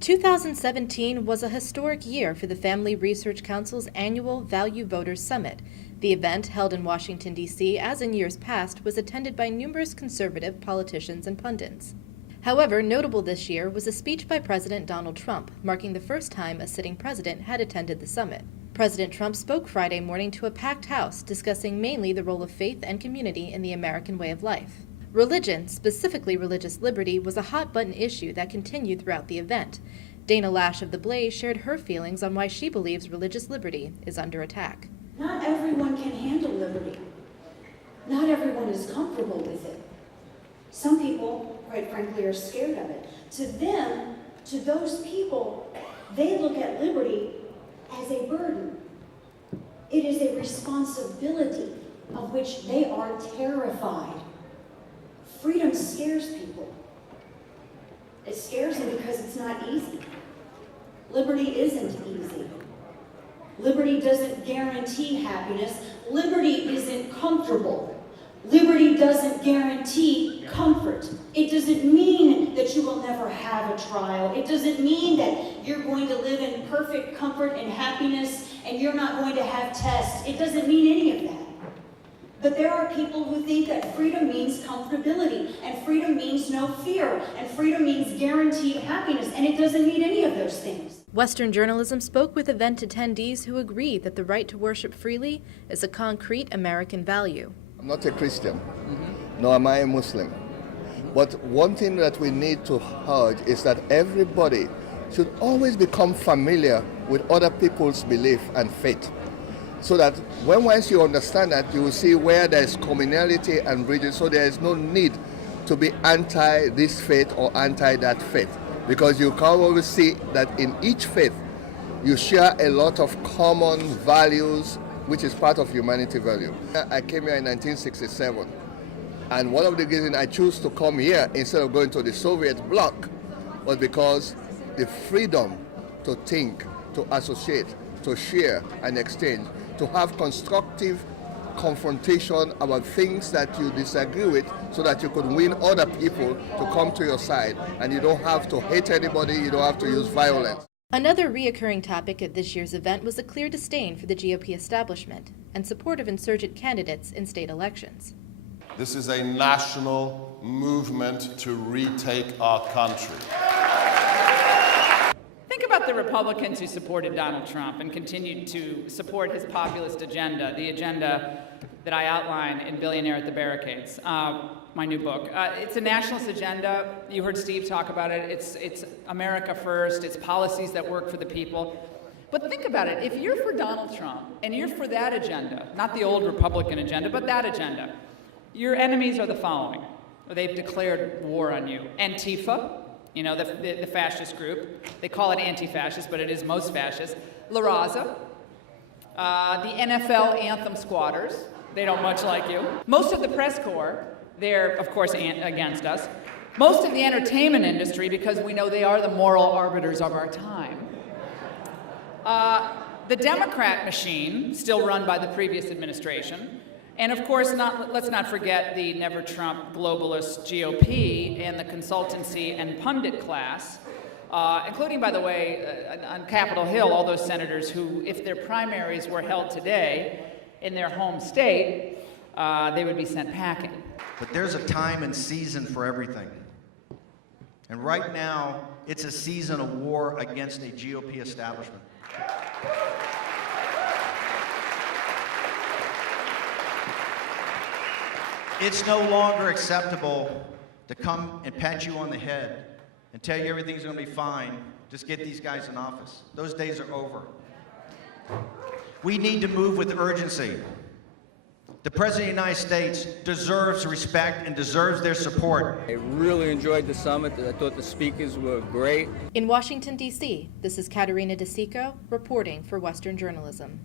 2017 was a historic year for the Family Research Council's annual Value Voters Summit. The event, held in Washington, D.C., as in years past, was attended by numerous conservative politicians and pundits. However, notable this year was a speech by President Donald Trump, marking the first time a sitting president had attended the summit. President Trump spoke Friday morning to a packed house, discussing mainly the role of faith and community in the American way of life. Religion, specifically religious liberty, was a hot-button issue that continued throughout the event. Dana Lash of The Blaze shared her feelings on why she believes religious liberty is under attack. Not everyone can handle liberty. Not everyone is comfortable with it. Some people, quite frankly, are scared of it. To them, to those people, they look at liberty as a burden. It is a responsibility of which they are terrified. Freedom scares people. It scares them because it's not easy. Liberty isn't easy. Liberty doesn't guarantee happiness. Liberty isn't comfortable. Liberty doesn't guarantee comfort. It doesn't mean that you will never have a trial. It doesn't mean that you're going to live in perfect comfort and happiness and you're not going to have tests. It doesn't mean any of that. But there are people who think that freedom means comfortability, and freedom means no fear, and freedom means guaranteed happiness, and it doesn't mean any of those things. Western Journalism spoke with event attendees who agree that the right to worship freely is a concrete American value. I'm not a Christian, nor am I a Muslim. But one thing that we need to urge is that everybody should always become familiar with other people's belief and faith. So that once you understand that, you will see where there is commonality and bridges, so there is no need to be anti this faith or anti that faith. Because you can always see that in each faith, you share a lot of common values, which is part of humanity value. I came here in 1967, and one of the reasons I chose to come here instead of going to the Soviet bloc was because the freedom to think, to associate, to share and exchange, to have constructive confrontation about things that you disagree with so that you could win other people to come to your side, and you don't have to hate anybody, you don't have to use violence. Another reoccurring topic at this year's event was a clear disdain for the GOP establishment and support of insurgent candidates in state elections. This is a national movement to retake our country. Think about the Republicans who supported Donald Trump and continued to support his populist agenda, the agenda that I outline in Billionaire at the Barricades, my new book. It's a nationalist agenda. You heard Steve talk about it. It's America first. It's policies that work for the people. But think about it. If you're for Donald Trump and you're for that agenda, not the old Republican agenda, but that agenda, your enemies are the following. They've declared war on you. Antifa, you know, the fascist group. They call it anti-fascist, but it is most fascist. La Raza, the NFL anthem squatters. They don't much like you. Most of the press corps, they're, of course, against us. Most of the entertainment industry, because we know they are the moral arbiters of our time. The Democrat machine, still run by the previous administration. And of course, let's not forget the Never Trump globalist GOP and the consultancy and pundit class, including, by the way, on Capitol Hill, all those senators who, if their primaries were held today in their home state, they would be sent packing. But there's a time and season for everything. And right now, it's a season of war against a GOP establishment. It's no longer acceptable to come and pat you on the head and tell you everything's going to be fine. Just get these guys in office. Those days are over. We need to move with urgency. The President of the United States deserves respect and deserves their support. I really enjoyed the summit. I thought the speakers were great. In Washington, D.C., this is Katerina DeSico reporting for Western Journalism.